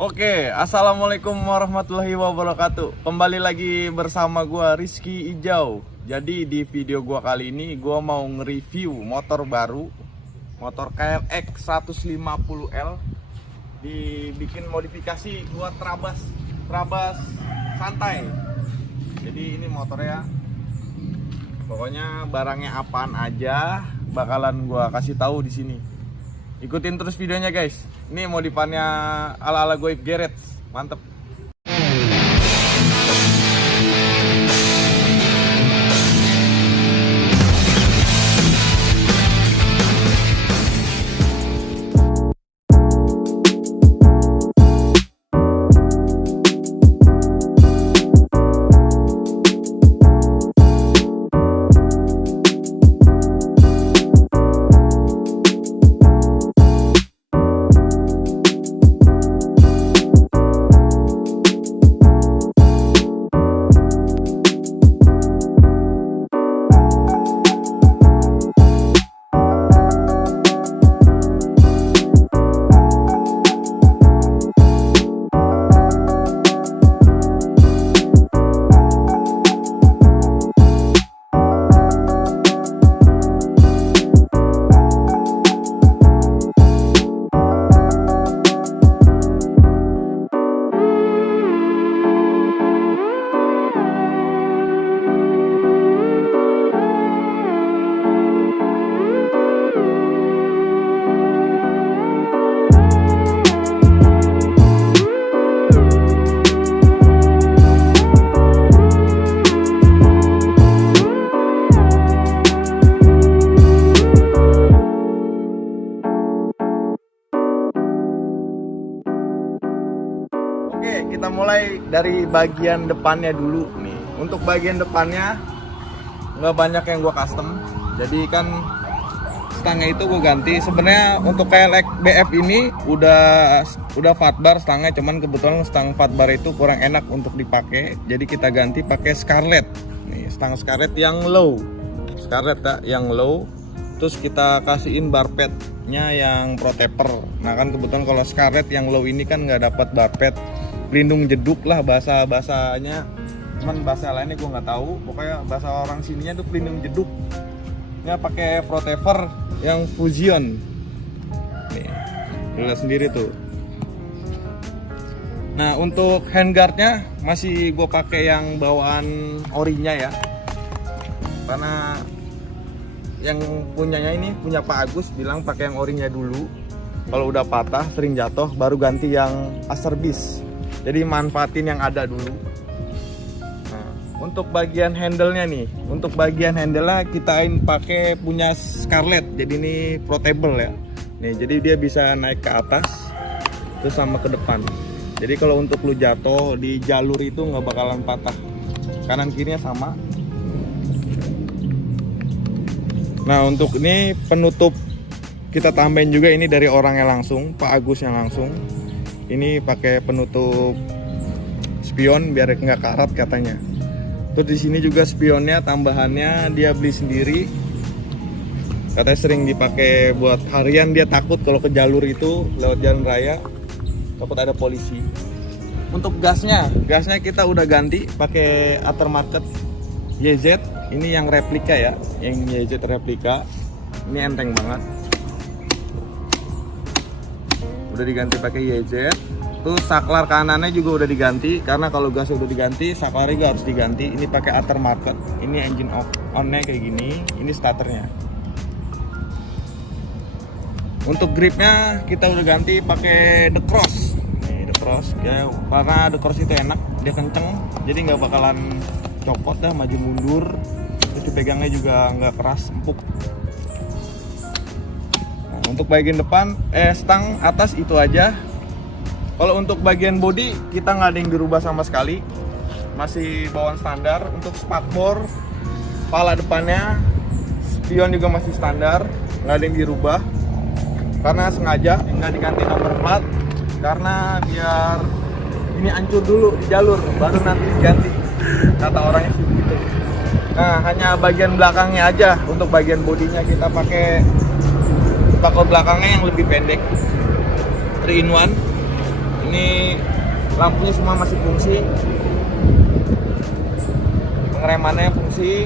Oke, assalamualaikum warahmatullahi wabarakatuh. Kembali lagi bersama gua Rizky Ijau. Jadi di video gua kali ini gua mau nge-review motor baru, motor KLX 150L. Dibikin modifikasi buat Trabas santai. Jadi ini motornya, pokoknya barangnya apaan aja bakalan gua kasih tahu di sini. Ikutin terus videonya guys. Ini modifannya ala-ala Goib Garage. Mantep. Oke, kita mulai dari bagian depannya dulu nih. Untuk bagian depannya nggak banyak yang gua custom. Jadi kan stangnya itu gua ganti. Sebenarnya untuk KLX BF ini udah fatbar stangnya, cuman kebetulan stang fatbar itu kurang enak untuk dipakai. Jadi kita ganti pakai Scarlett. Nih, stang Scarlett yang low. Scarlett ya, yang low. Terus kita kasihin bar padnya yang protector. Nah kan kebetulan kalau Scarlett yang low ini kan nggak dapat bar pad, pelindung jeduk lah bahasanya. Cuman bahasa lainnya gue nggak tahu. Pokoknya bahasa orang sininya tuh pelindung jeduk. Ini pakai protector yang Fusion. Nih, lihat sendiri tuh. Nah untuk handguardnya masih gue pakai yang bawaan orinya ya. Karena yang punyanya ini punya Pak Agus bilang pakai yang orinya dulu. Kalau udah patah sering jatuh baru ganti yang Aserbis. Jadi manfaatin yang ada dulu. Nah, untuk bagian handle-nya nih, untuk bagian handle-nya kita pakai punya Scarlett. Jadi ini portable ya. Nih, jadi dia bisa naik ke atas terus sama ke depan. Jadi kalau untuk lu jatuh di jalur itu nggak bakalan patah. Kanan kirinya sama. Nah untuk ini penutup kita tambahin juga ini dari orangnya langsung, Pak Agus yang langsung. Ini pakai penutup spion biar nggak karat katanya. Terus di sini juga spionnya tambahannya dia beli sendiri. Katanya sering dipakai buat harian, dia takut kalau ke jalur itu lewat jalan raya takut ada polisi. Untuk gasnya kita udah ganti pakai aftermarket YZ. Ini yang replika ya, yang YZ replika. Ini enteng banget. Udah diganti pakai YZ. Tuh saklar kanannya juga udah diganti karena kalau gas udah diganti, saklarnya juga harus diganti. Ini pakai aftermarket. Ini engine on-nya kayak gini. Ini starternya. Untuk gripnya kita udah ganti pakai The Cross. Nih The Cross ya, karena The Cross itu enak, dia kenceng, jadi nggak bakalan copot dah maju mundur. Terus dipegangnya juga nggak keras, empuk. Nah, untuk bagian depan stang atas itu aja. Kalau untuk bagian bodi kita nggak ada yang dirubah sama sekali, masih bawaan standar. Untuk spakbor pala depannya, spion juga masih standar, nggak ada yang dirubah karena sengaja nggak diganti nomor plat karena biar ini hancur dulu di jalur baru nanti diganti, kata orangnya sih begitu. Nah hanya bagian belakangnya aja, untuk bagian bodinya kita pakai spakbor belakangnya yang lebih pendek 3-in-1. Ini lampunya semua masih fungsi, pengeremannya fungsi,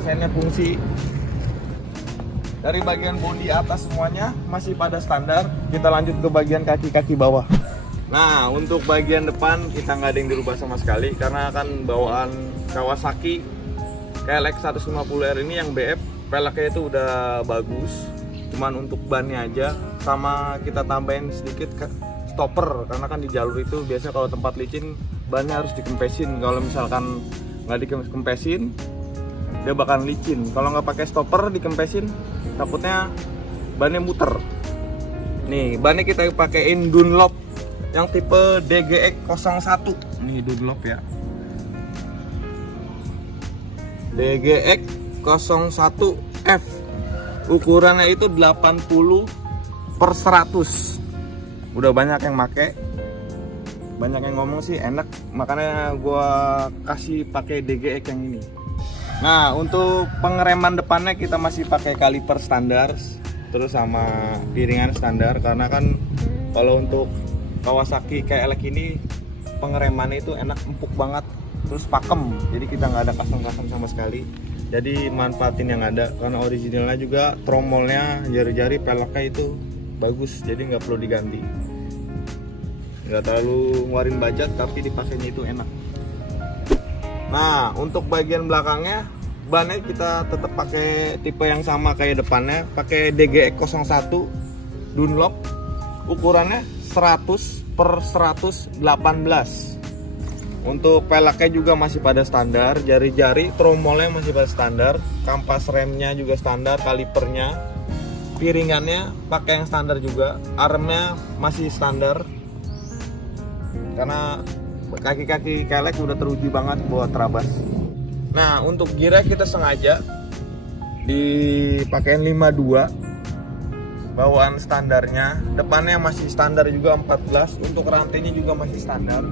sennya fungsi. Dari bagian bodi atas semuanya masih pada standar. Kita lanjut ke bagian kaki-kaki bawah. Nah, untuk bagian depan kita nggak ada yang dirubah sama sekali karena kan bawaan Kawasaki KLX 150R ini yang BF, peleknya itu udah bagus. Cuman untuk bannya aja, sama kita tambahin sedikit stopper karena kan di jalur itu biasanya kalau tempat licin bannya harus dikempesin. Kalau misalkan nggak dikempesin, dia bakal licin. Kalau nggak pakai stopper dikempesin, takutnya bannya muter. Nih, bannya kita pakein Dunlop yang tipe DGX01. Nih Dunlop ya. DGX01F. Ukurannya itu 80/100. Udah banyak yang make. Banyak yang ngomong sih enak, makanya gua kasih pakai DGX yang ini. Nah, untuk pengereman depannya kita masih pakai kaliper standar, terus sama piringan standar karena kan kalau untuk Kawasaki KLX ini pengeremannya itu enak, empuk banget, terus pakem. Jadi kita nggak ada custom sama sekali. Jadi manfaatin yang ada karena originalnya juga tromolnya, jari-jari peleknya itu bagus, jadi nggak perlu diganti. Nggak terlalu ngeluarin budget tapi dipakainya itu enak. Nah, untuk bagian belakangnya bannya kita tetap pakai tipe yang sama kayak depannya, pakai DGX01 Dunlop, ukurannya 100/118. Untuk peleknya juga masih pada standar, jari-jari tromolnya masih pada standar, kampas remnya juga standar, kalipernya, piringannya pakai yang standar juga, armnya masih standar. Karena kaki-kaki KLX udah teruji banget buat terabas. Nah, untuk gearnya kita sengaja dipakein 52 bawaan standarnya. Depannya masih standar juga 14, untuk rantainya juga masih standar.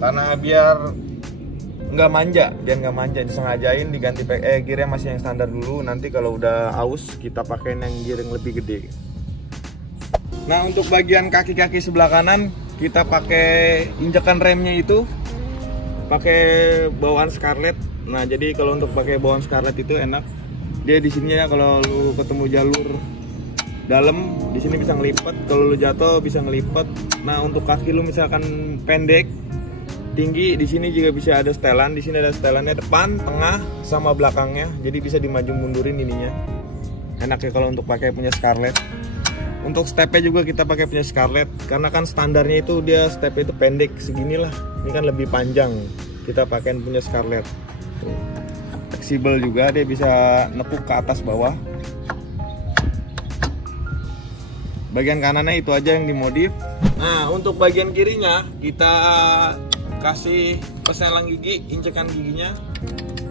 Karena biar nggak manja, disengajain diganti gearnya masih yang standar dulu. Nanti kalau udah aus kita pakein yang gear yang lebih gede. Nah, untuk bagian kaki-kaki sebelah kanan kita pakai injekan remnya itu pakai bawaan Scarlett. Nah, jadi kalau untuk pakai bawaan Scarlett itu enak. Dia di sini ya, kalau lu ketemu jalur dalam di sini bisa ngelipet, kalau lu jatuh bisa ngelipet. Nah, untuk kaki lu misalkan pendek, tinggi, di sini juga bisa ada setelan. Di sini ada setelannya depan, tengah, sama belakangnya. Jadi bisa dimaju mundurin ininya. Enak ya kalau untuk pakai punya Scarlett. Untuk stepnya juga kita pakai punya Scarlett karena kan standarnya itu dia stepnya itu pendek segini lah. Ini kan lebih panjang. Kita pakai punya Scarlett. Fleksibel juga, dia bisa nepuk ke atas bawah. Bagian kanannya itu aja yang dimodif. Nah, untuk bagian kirinya kita kasih peselang gigi, incekan giginya.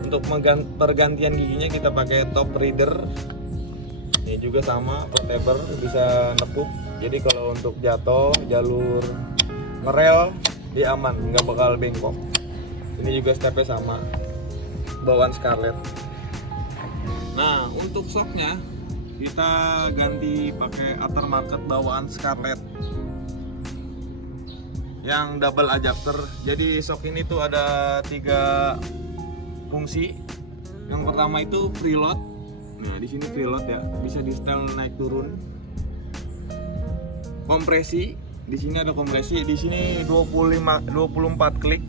Untuk pergantian giginya kita pakai top reader. Ini juga sama, portable, bisa nepuk. Jadi kalau untuk jatuh jalur ngerel dia aman, nggak bakal bengkok. Ini juga stepnya sama, bawaan Scarlett. Nah, untuk shocknya kita ganti pakai aftermarket bawaan Scarlett yang double adapter. Jadi shock ini tuh ada 3 fungsi. Yang pertama itu preload. Nah, di sini preload ya, bisa di setel naik turun. Kompresi, di sini ada kompresi. Di sini 24 klik.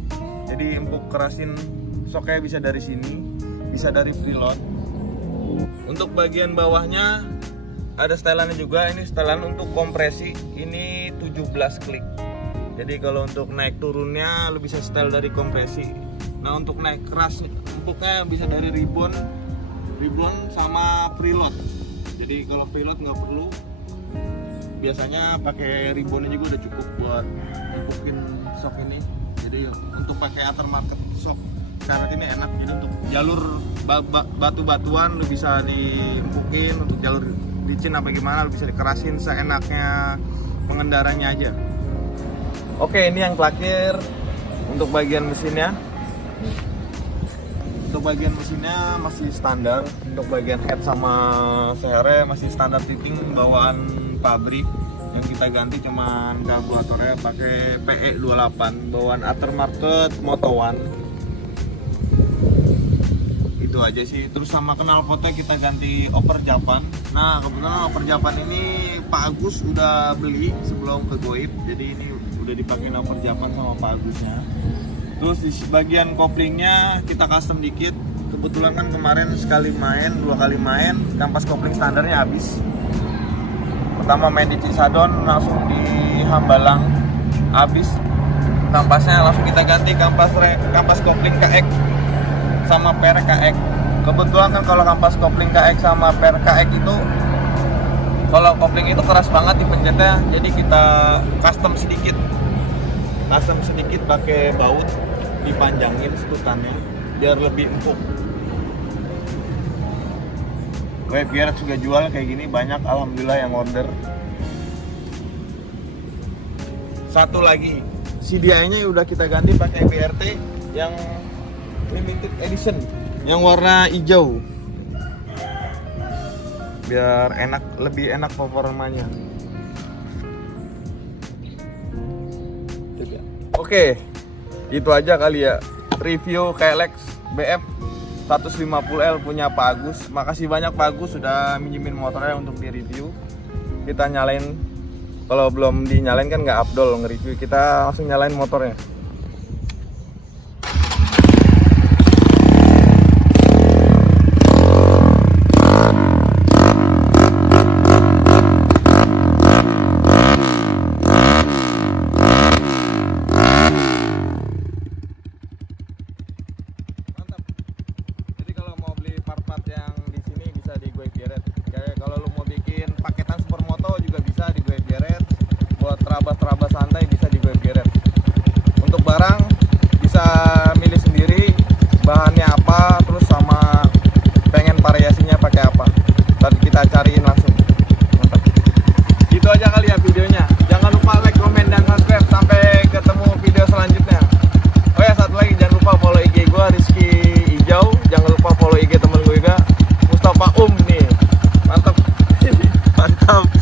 Jadi empuk kerasin shocknya bisa dari sini, bisa dari preload. Untuk bagian bawahnya ada setelannya juga. Ini setelan untuk kompresi. Ini 17 klik. Jadi kalau untuk naik turunnya lu bisa setel dari kompresi. Nah, untuk naik keras empuknya bisa dari ribbon sama preload. Jadi kalau preload nggak perlu, biasanya pakai ribbonnya juga udah cukup buat empukin shock ini. Jadi untuk pakai aftermarket shock Scarlett ini enak. Jadi untuk jalur batu-batuan lu bisa diempukin, untuk jalur licin apa gimana lu bisa dikerasin seenaknya pengendaranya aja. Oke, ini yang terakhir untuk bagian mesinnya. Untuk bagian mesinnya masih standar. Untuk bagian head sama CR masih standar fitting bawaan pabrik Yang kita ganti cuman karburatornya pakai PE28 bawaan aftermarket Moto One. Itu aja sih. Terus sama knalpotnya kita ganti over Japan. Nah kebetulan over Japan ini Pak Agus udah beli sebelum ke Goib, jadi ini udah dipakai over Japan sama Pak Agusnya. Terus di bagian koplingnya kita custom dikit. Kebetulan kan kemarin dua kali main kampas kopling standarnya habis. Pertama main di Cisadon, langsung di Hambalang habis kampasnya, langsung kita ganti kampas kopling KX sama per KX. Kebetulan kan kalau kampas kopling KX sama per KX itu, kalau kopling itu keras banget dipencetnya, jadi kita custom sedikit pakai baut, dipanjangin setutannya biar lebih empuk. Gearhead juga jual kayak gini, banyak alhamdulillah yang order. Satu lagi, CDI-nya udah kita ganti pakai BRT yang limited edition, yang warna hijau, biar lebih enak performanya. Oke, itu aja kali ya review KLX BF 150L punya Pak Agus. Makasih banyak Pak Agus sudah minjemin motornya untuk di review. Kita nyalain, kalau belum dinyalain kan nggak afdol nge-review, kita langsung nyalain motornya. Terabas santai bisa di Gearhead. Untuk barang bisa milih sendiri bahannya apa, terus sama pengen variasinya pakai apa, tadi kita cariin langsung. Mantap. Itu aja kali ya videonya. Jangan lupa like, komen, dan subscribe. Sampai ketemu video selanjutnya. Oh ya, satu lagi, jangan lupa follow IG gue Rizky Hijau. Jangan lupa follow IG temen gue juga Mustafa nih. Mantap. Mantap.